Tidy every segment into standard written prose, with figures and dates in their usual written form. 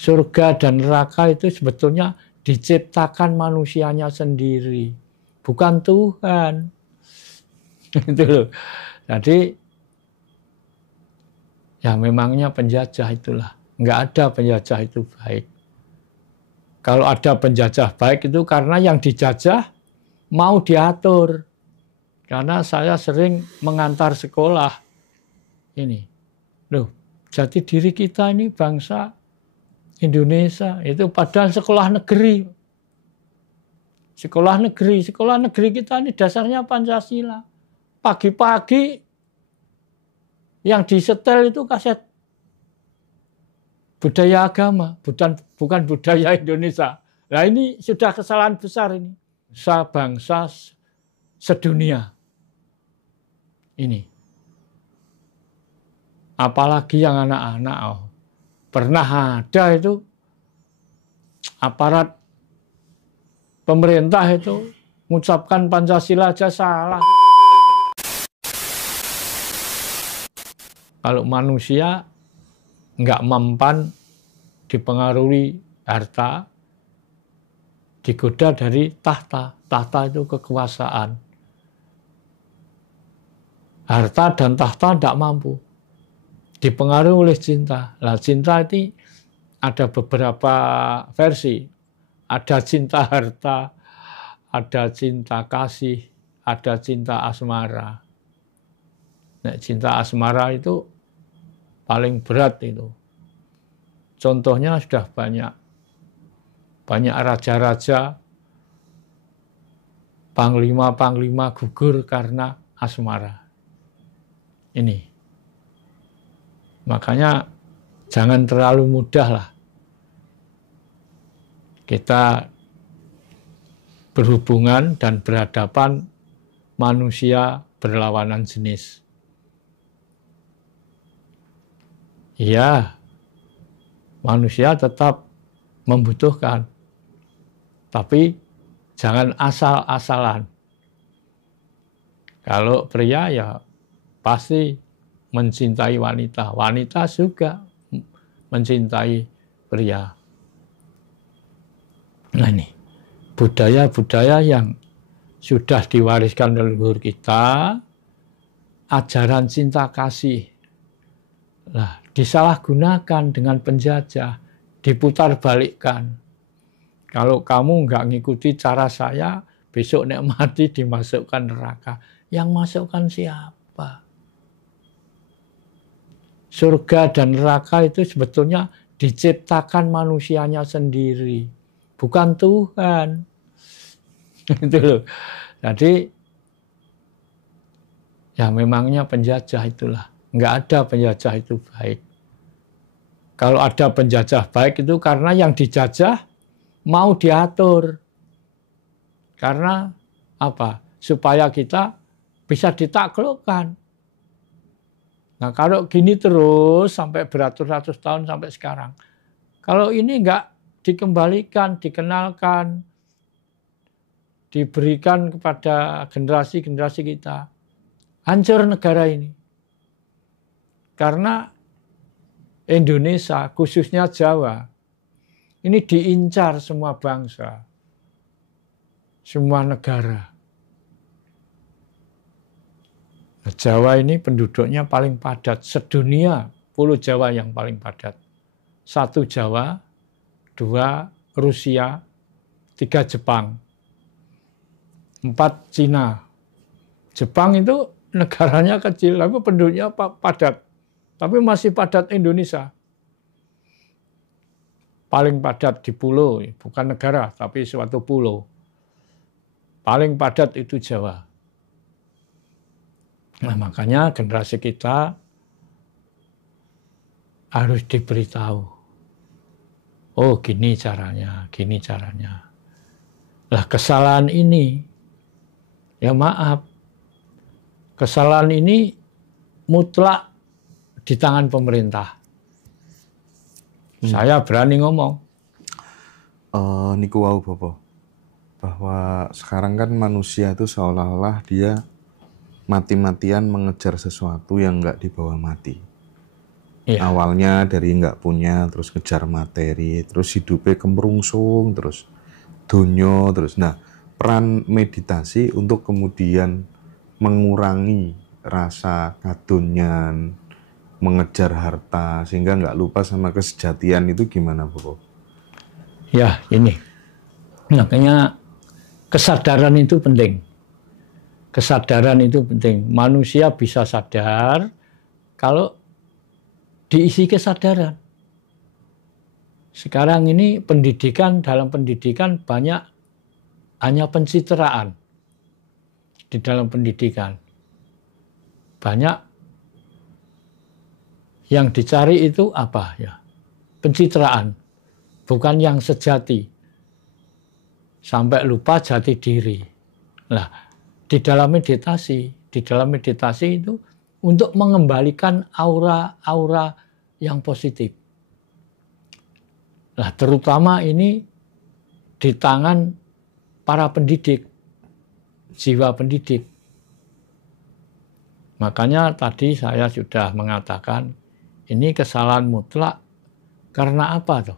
Surga dan neraka itu sebetulnya diciptakan manusianya sendiri, bukan Tuhan. Itu loh. Jadi ya memangnya penjajah itulah. Nggak ada penjajah itu baik. Kalau ada penjajah baik itu karena yang dijajah mau diatur. Karena saya sering mengantar sekolah ini. Loh, jati diri kita ini bangsa Indonesia itu padahal sekolah negeri. Sekolah negeri kita ini dasarnya Pancasila. Pagi-pagi yang disetel itu kaset budaya agama, bukan budaya Indonesia. Nah ini sudah kesalahan besar ini. Bangsa sedunia. Ini. Apalagi yang anak-anak. Pernah ada itu aparat pemerintah itu mengucapkan Pancasila aja salah. Kalau manusia nggak mempan dipengaruhi harta, digoda dari tahta. Tahta itu kekuasaan. Harta dan tahta tidak mampu. Dipengaruhi oleh cinta. Nah, cinta ini ada beberapa versi. Ada cinta harta, ada cinta kasih, ada cinta asmara. Nah, cinta asmara itu paling berat itu. Contohnya sudah banyak. Banyak raja-raja, panglima-panglima gugur karena asmara. Ini. Makanya jangan terlalu mudah lah kita berhubungan dan berhadapan manusia berlawanan jenis. Iya, manusia tetap membutuhkan, tapi jangan asal-asalan. Kalau pria ya pasti mencintai wanita, wanita juga mencintai pria. Nah ini, budaya-budaya yang sudah diwariskan leluhur kita, ajaran cinta kasih, nah, disalahgunakan dengan penjajah, diputar balikkan. Kalau kamu nggak ngikuti cara saya, besok nek mati dimasukkan neraka. Yang masukkan siapa? Surga dan neraka itu sebetulnya diciptakan manusianya sendiri, bukan Tuhan. Itu loh. Jadi ya memangnya penjajah itulah. Nggak ada penjajah itu baik. Kalau ada penjajah baik itu karena yang dijajah mau diatur. Karena apa? Supaya kita bisa ditaklukkan. Nah kalau gini terus sampai beratus-ratus tahun sampai sekarang. Kalau ini nggak dikembalikan, dikenalkan, diberikan kepada generasi-generasi kita, hancur negara ini. Karena Indonesia, khususnya Jawa, ini diincar semua bangsa, semua negara. Nah, Jawa ini penduduknya paling padat sedunia, Pulau Jawa yang paling padat. 1 Jawa, 2 Rusia, 3 Jepang, 4 Cina. Jepang itu negaranya kecil, tapi penduduknya padat. Tapi masih padat Indonesia. Paling padat di pulau, bukan negara, tapi suatu pulau. Paling padat itu Jawa. Nah makanya generasi kita harus diberitahu. Oh gini caranya, gini caranya. Lah kesalahan ini, ya maaf, kesalahan ini mutlak di tangan pemerintah. Saya berani ngomong. Niku wau Bapak, bahwa sekarang kan manusia itu seolah-olah dia mati-matian mengejar sesuatu yang nggak dibawa mati. Iya. Awalnya dari nggak punya, terus ngejar materi, terus hidupnya kemerungsung, terus donyo, terus. Nah, peran meditasi untuk kemudian mengurangi rasa kadonyan, mengejar harta, sehingga nggak lupa sama kesejatian itu gimana, Bobo? Ya, ini. Makanya kesadaran itu penting. Kesadaran itu penting. Manusia bisa sadar kalau diisi kesadaran. Sekarang ini dalam pendidikan banyak hanya pencitraan di dalam pendidikan. Banyak yang dicari itu apa ya? Pencitraan, bukan yang sejati. Sampai lupa jati diri. Nah, di dalam meditasi itu untuk mengembalikan aura-aura yang positif. Nah, terutama ini di tangan para pendidik, jiwa pendidik. Makanya tadi saya sudah mengatakan ini kesalahan mutlak karena apa tuh?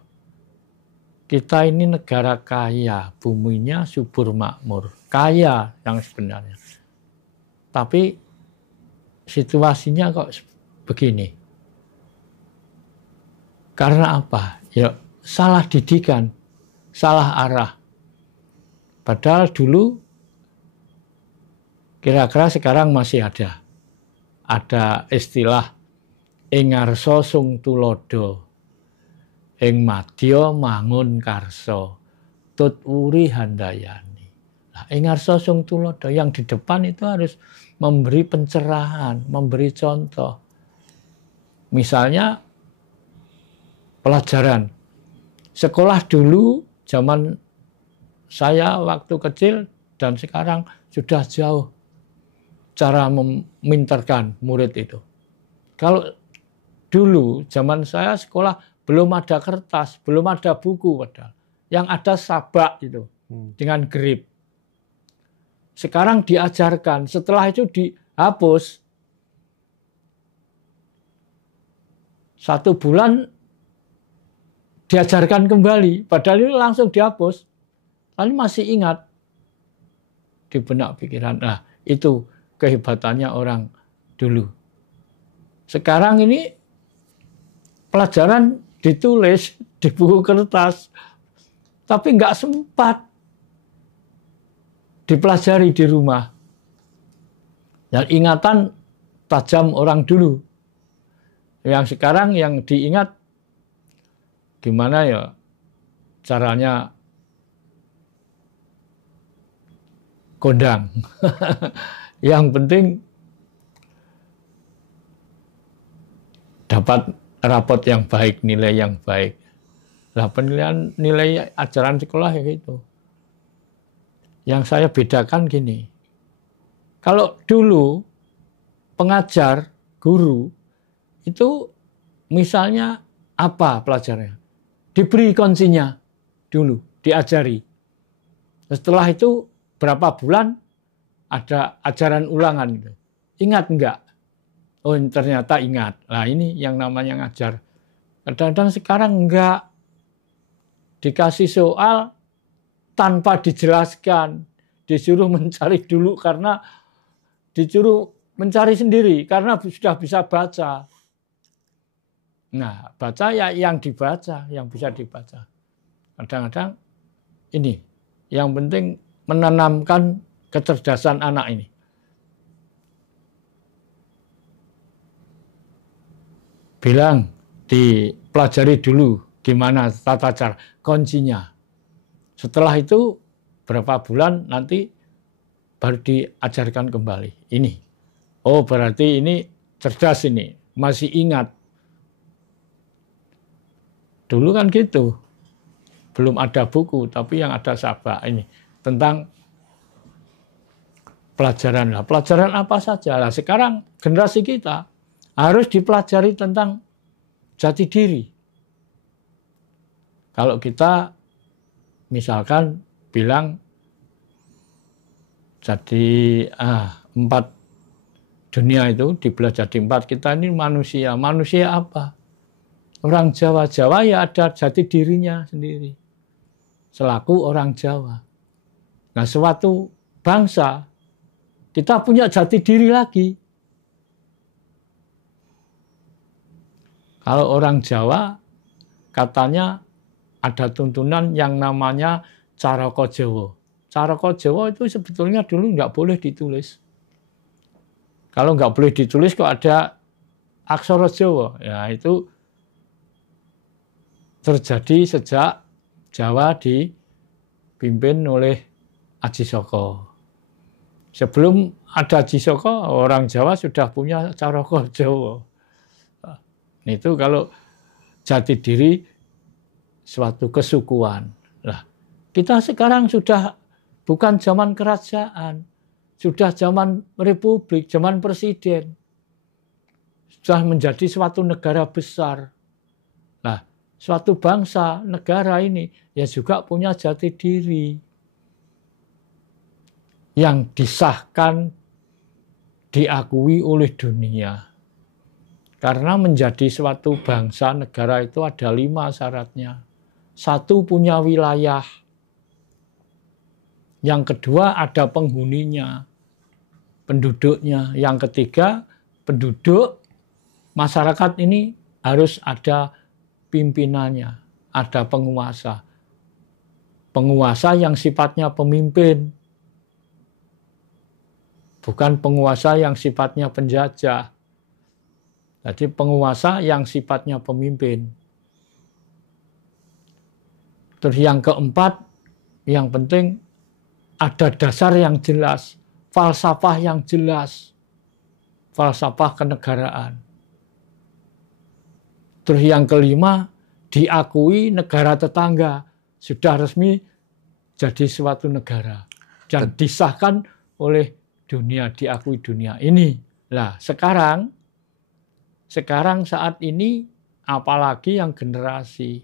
Kita ini negara kaya, buminya subur makmur, kaya yang sebenarnya. Tapi situasinya kok begini. Karena apa? Ya salah didikan, salah arah. Padahal dulu kira-kira sekarang masih ada. Ada istilah Engarso sung tulodo. Ing madya mangun karso, tut wuri handayani. Nah, Engarso sung tulodo, yang di depan itu harus memberi pencerahan, memberi contoh. Misalnya pelajaran. Sekolah dulu zaman saya waktu kecil dan sekarang sudah jauh cara meminterkan murid itu. Kalau dulu zaman saya sekolah belum ada kertas, belum ada buku padahal. Yang ada sabak itu dengan grip. Sekarang diajarkan, setelah itu dihapus. 1 bulan diajarkan kembali, padahal itu langsung dihapus. Lalu masih ingat di benak pikiran. Nah, itu kehebatannya orang dulu. Sekarang ini pelajaran ditulis di buku kertas, tapi nggak sempat dipelajari di rumah. Dan ingatan tajam orang dulu. Yang sekarang yang diingat gimana ya caranya kondang. Yang penting dapat rapot yang baik, nilai yang baik. Nah, penilaian nilai ajaran sekolah ya gitu. Yang saya bedakan gini. Kalau dulu pengajar, guru, itu misalnya apa pelajarannya? Diberi kuncinya dulu, diajari. Setelah itu berapa bulan ada ajaran ulangan. Ingat enggak? Oh, ternyata ingat. Nah, ini yang namanya ngajar. Kadang-kadang sekarang enggak. Dikasih soal tanpa dijelaskan. Disuruh mencari dulu karena disuruh mencari sendiri karena sudah bisa baca. Nah, baca ya yang dibaca, yang bisa dibaca. Kadang-kadang ini yang penting menanamkan kecerdasan anak ini. Bilang dipelajari dulu gimana tata cara kuncinya. Setelah itu berapa bulan nanti baru diajarkan kembali. Ini. Oh, berarti ini cerdas ini, masih ingat. Dulu kan gitu. Belum ada buku, tapi yang ada sabak ini tentang pelajaran. Nah, pelajaran apa saja. Nah, sekarang generasi kita harus dipelajari tentang jati diri. Kalau kita misalkan bilang jadi 4 dunia itu dibelah jadi 4. Kita ini manusia. Manusia apa? Orang Jawa. Jawa ya ada jati dirinya sendiri. Selaku orang Jawa. Nah, suatu bangsa, kita punya jati diri lagi. Kalau orang Jawa, katanya ada tuntunan yang namanya Caraka Jawa. Caraka Jawa itu sebetulnya dulu nggak boleh ditulis. Kalau nggak boleh ditulis kok ada aksara Jawa. Ya itu terjadi sejak Jawa dipimpin oleh Aji Saka. Sebelum ada Aji Saka, orang Jawa sudah punya Caraka Jawa. Itu kalau jati diri suatu kesukuan. Nah, kita sekarang sudah bukan zaman kerajaan. Sudah zaman republik, zaman presiden. Sudah menjadi suatu negara besar. Nah, suatu bangsa, negara ini ya juga punya jati diri. Yang disahkan, diakui oleh dunia. Karena menjadi suatu bangsa, negara itu ada 5 syaratnya. 1, punya wilayah. Yang kedua, ada penghuninya. Penduduknya. Yang ketiga, penduduk masyarakat ini harus ada pimpinannya, ada penguasa. Penguasa yang sifatnya pemimpin, bukan penguasa yang sifatnya penjajah. Jadi penguasa yang sifatnya pemimpin. Terus yang keempat, yang penting ada dasar yang jelas. Falsafah yang jelas, falsafah kenegaraan. Terus yang kelima, diakui negara tetangga, sudah resmi jadi suatu negara. Dan disahkan oleh dunia, diakui dunia. Ini. Nah, sekarang saat ini, apalagi yang generasi.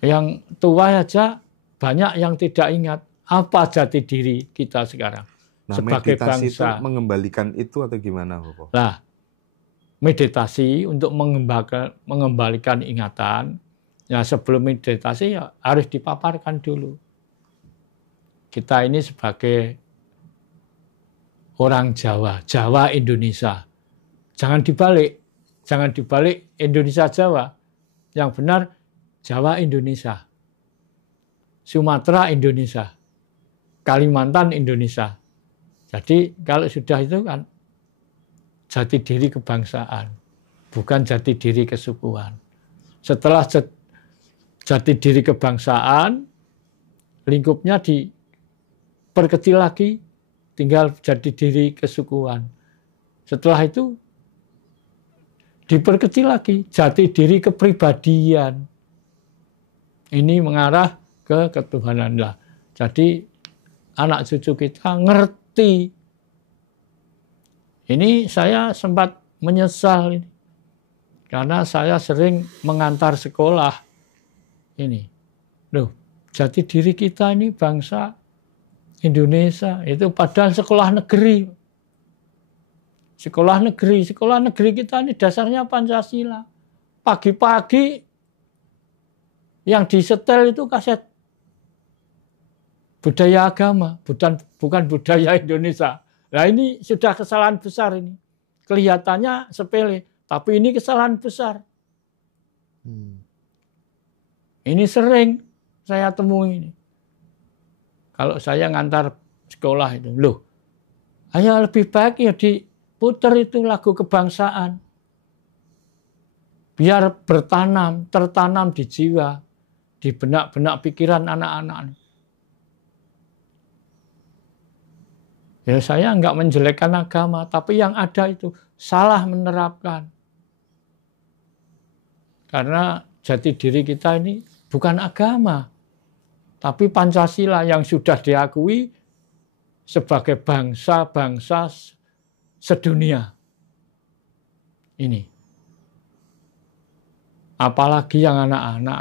Yang tua aja, banyak yang tidak ingat. Apa jati diri kita sekarang sebagai meditasi bangsa? Itu mengembalikan itu atau gimana, Bapak? Nah, meditasi untuk mengembalikan ingatan. Ya, sebelum meditasi ya harus dipaparkan dulu. Kita ini sebagai orang Jawa, Jawa Indonesia. Jangan dibalik Indonesia Jawa. Yang benar Jawa Indonesia. Sumatera Indonesia. Kalimantan Indonesia. Jadi kalau sudah itu kan jati diri kebangsaan, bukan jati diri kesukuan. Setelah jati diri kebangsaan, lingkupnya diperkecil lagi, tinggal jati diri kesukuan. Setelah itu diperkecil lagi, jati diri kepribadian. Ini mengarah ke ketuhanan lah. Jadi anak cucu kita ngerti. Ini saya sempat menyesal ini. Karena saya sering mengantar sekolah ini. Loh, jati diri kita ini bangsa Indonesia. Itu padahal sekolah negeri. Sekolah negeri kita ini dasarnya Pancasila. Pagi-pagi yang disetel itu kaset budaya agama, bukan budaya Indonesia. Nah ini sudah kesalahan besar ini. Kelihatannya sepele, tapi ini kesalahan besar. Ini sering saya temui ini. Kalau saya ngantar sekolah itu, loh, ayo lebih baik ya diputer itu lagu kebangsaan. Biar tertanam di jiwa, di benak-benak pikiran anak-anak. Ya saya enggak menjelekkan agama, tapi yang ada itu salah menerapkan. Karena jati diri kita ini bukan agama, tapi Pancasila yang sudah diakui sebagai bangsa-bangsa sedunia. Ini. Apalagi yang anak-anak,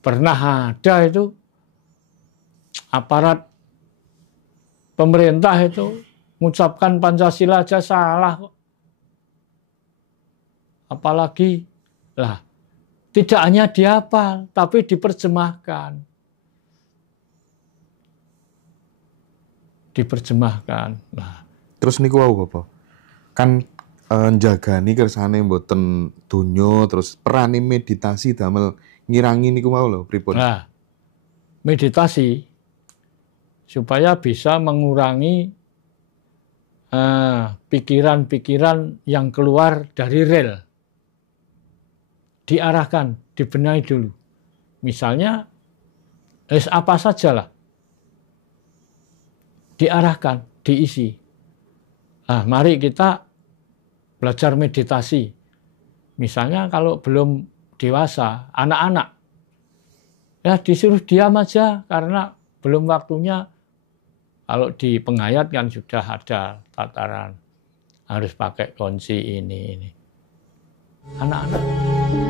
pernah ada itu aparat pemerintah itu Mengucapkan Pancasila aja salah kok. Apalagi lah, tidak hanya dihafal, tapi diterjemahkan. Diterjemahkan. Nah, Terus niku wau Bapak. Kan njagani kersane mboten donya, terus perane meditasi damel ngirangi niku mau lho pripun? nah, meditasi supaya bisa mengurangi pikiran-pikiran yang keluar dari rel. Diarahkan, dibenahi dulu. Misalnya, apa sajalah. Diarahkan, diisi. Nah, mari kita belajar meditasi. Misalnya kalau belum dewasa, anak-anak, ya disuruh diam aja karena belum waktunya. Kalau di penghayat kan sudah ada tataran harus pakai kunci ini. Anak-anak